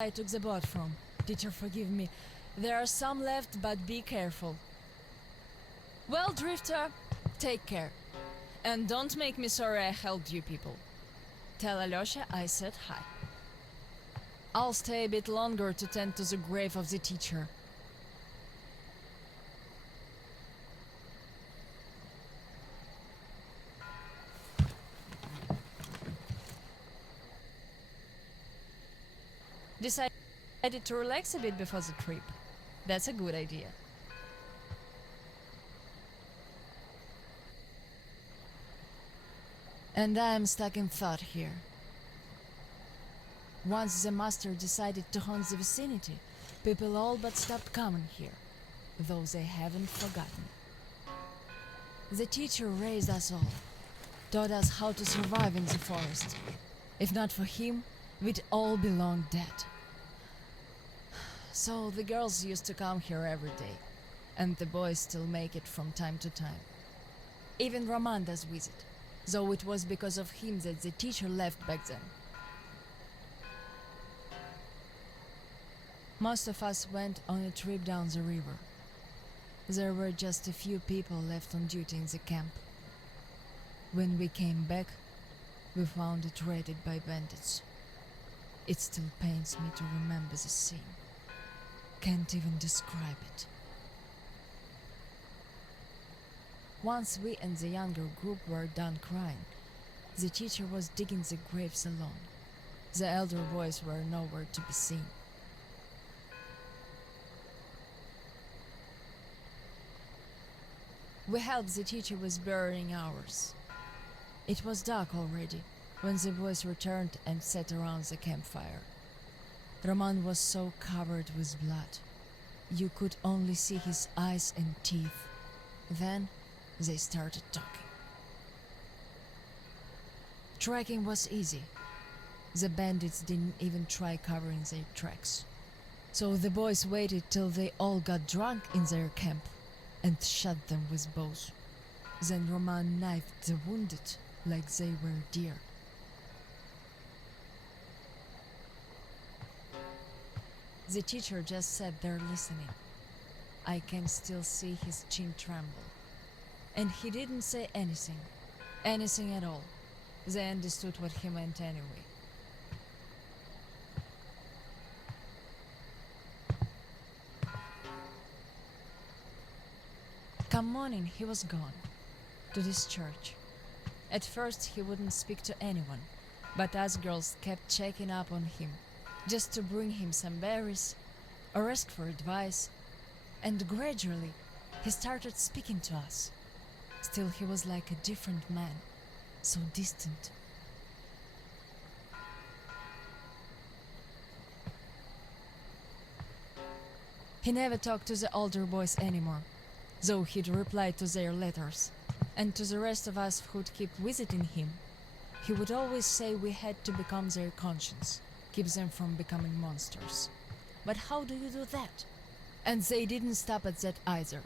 I took the boat from. Teacher, forgive me. There are some left, but be careful. Well, Drifter, take care. And don't make me sorry I helped you people. Tell Alyosha I said hi. I'll stay a bit longer to tend to the grave of the teacher. Decided to relax a bit before the trip. That's a good idea. And I'm stuck in thought here. Once the master decided to haunt the vicinity, people all but stopped coming here, though they haven't forgotten. The teacher raised us all, taught us how to survive in the forest. If not for him, we'd all be long dead. So the girls used to come here every day, and the boys still make it from time to time. Even Roman does visit, though it was because of him that the teacher left back then. Most of us went on a trip down the river. There were just a few people left on duty in the camp. When we came back, we found it raided by bandits. It still pains me to remember the scene. Can't even describe it. Once we and the younger group were done crying, the teacher was digging the graves alone. The elder boys were nowhere to be seen. We helped the teacher with burying ours. It was dark already when the boys returned and sat around the campfire. Roman was so covered with blood. You could only see his eyes and teeth. Then they started talking. Tracking was easy. The bandits didn't even try covering their tracks. So the boys waited till they all got drunk in their camp and shot them with bows. Then Roman knifed the wounded like they were deer. The teacher just sat there listening. I can still see his chin tremble. And he didn't say anything at all. They understood what he meant anyway. Come morning, he was gone. To this church. At first he wouldn't speak to anyone, but us girls kept checking up on him, just to bring him some berries, or ask for advice, and gradually he started speaking to us. Still he was like a different man, so distant. He never talked to the older boys anymore, though he'd reply to their letters, and to the rest of us who'd keep visiting him, he would always say we had to become their conscience, keep them from becoming monsters. But how do you do that? And they didn't stop at that either.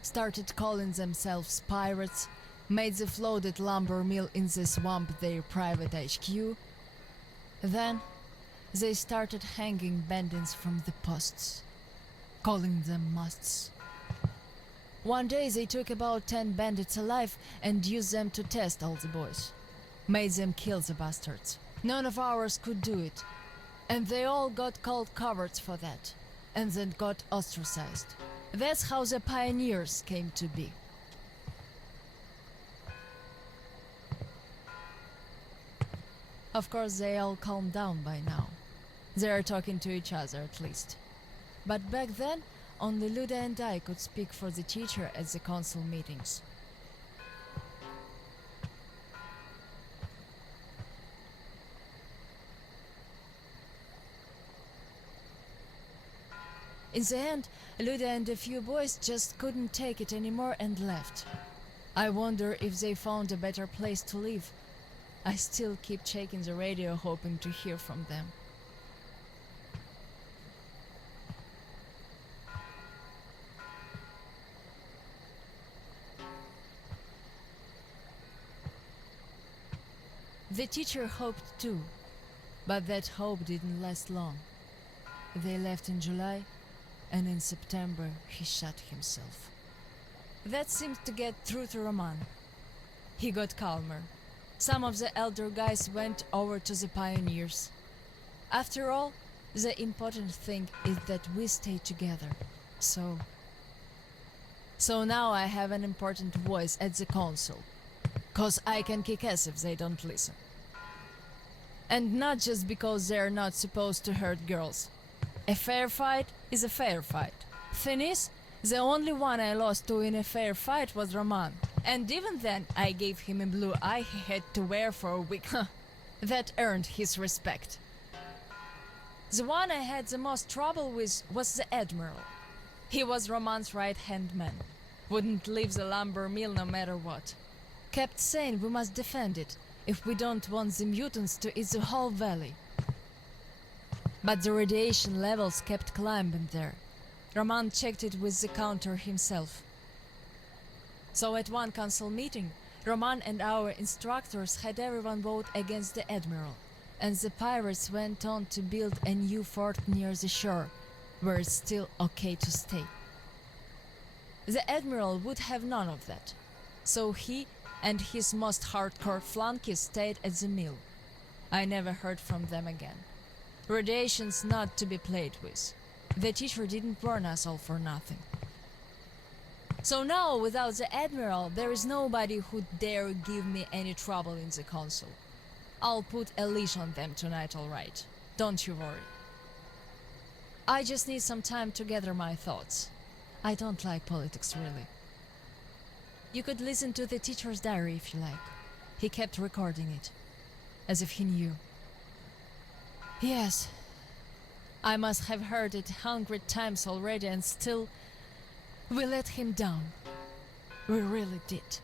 Started calling themselves pirates, made the floated lumber mill in the swamp their private HQ. Then they started hanging bandits from the posts, calling them musts. One day they took about 10 bandits alive and used them to test all the boys. Made them kill the bastards. None of ours could do it. And they all got called cowards for that. And then got ostracized. That's how the pioneers came to be. Of course they all calmed down by now. They are talking to each other at least. But back then, only Luda and I could speak for the teacher at the council meetings. In the end, Luda and a few boys just couldn't take it anymore and left. I wonder if they found a better place to live. I still keep checking the radio hoping to hear from them. The teacher hoped too, but that hope didn't last long. They left in July, and in September he shot himself. That seemed to get through to Roman. He got calmer. Some of the elder guys went over to the pioneers. After all, the important thing is that we stay together. So now I have an important voice at the council. 'Cause I can kick ass if they don't listen. And not just because they're not supposed to hurt girls. A fair fight is a fair fight. Thing is, the only one I lost to in a fair fight was Roman. And even then, I gave him a blue eye he had to wear for a week. That earned his respect. The one I had the most trouble with was the Admiral. He was Roman's right-hand man. Wouldn't leave the lumber mill no matter what. Kept saying we must defend it if we don't want the mutants to eat the whole valley. But the radiation levels kept climbing there. Roman checked it with the counter himself. So at one council meeting, Roman and our instructors had everyone vote against the Admiral, and the pirates went on to build a new fort near the shore, where it's still okay to stay. The Admiral would have none of that, so he and his most hardcore flunkies stayed at the mill. I never heard from them again. Radiation's not to be played with. The teacher didn't warn us all for nothing. So now, without the Admiral, there is nobody who'd dare give me any trouble in the council. I'll put a leash on them tonight, all right. Don't you worry. I just need some time to gather my thoughts. I don't like politics, really. You could listen to the teacher's diary if you like. He kept recording it, as if he knew. Yes, I must have heard it 100 times already, and still, we let him down. We really did.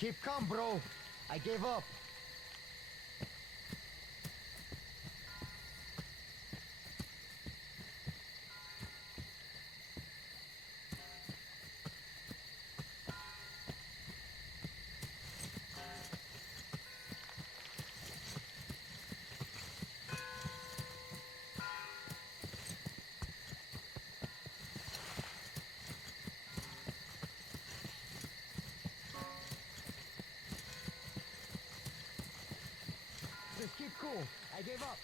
keep calm, bro. I gave up. Just keep cool. I gave up.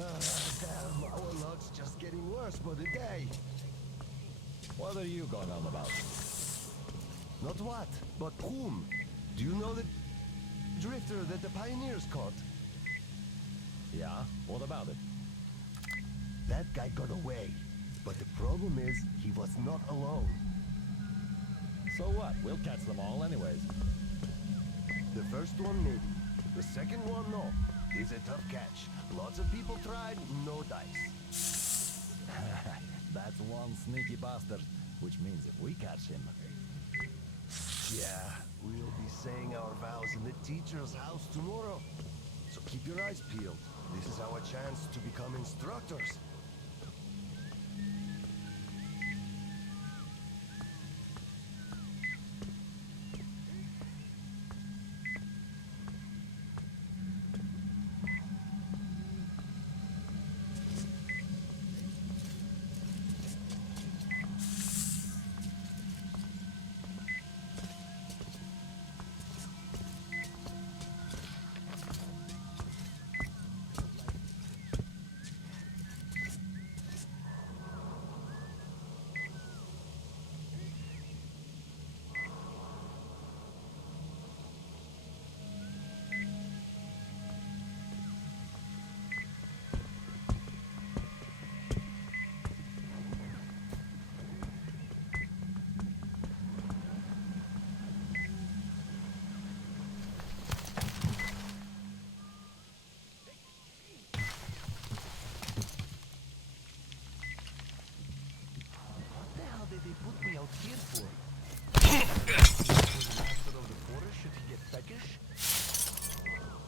Damn, our luck's just getting worse by the day. What are you going on about? Not what, but whom? Do you know the drifter that the pioneers caught? Yeah, what about it? That guy got away. But the problem is, he was not alone. So what? We'll catch them all anyways. The first one, maybe. The second one, no. He's a tough catch. Lots of people tried, no dice. That's one sneaky bastard, which means if we catch him... Yeah, we'll be saying our vows in the teacher's house tomorrow. So keep your eyes peeled. This is our chance to become instructors.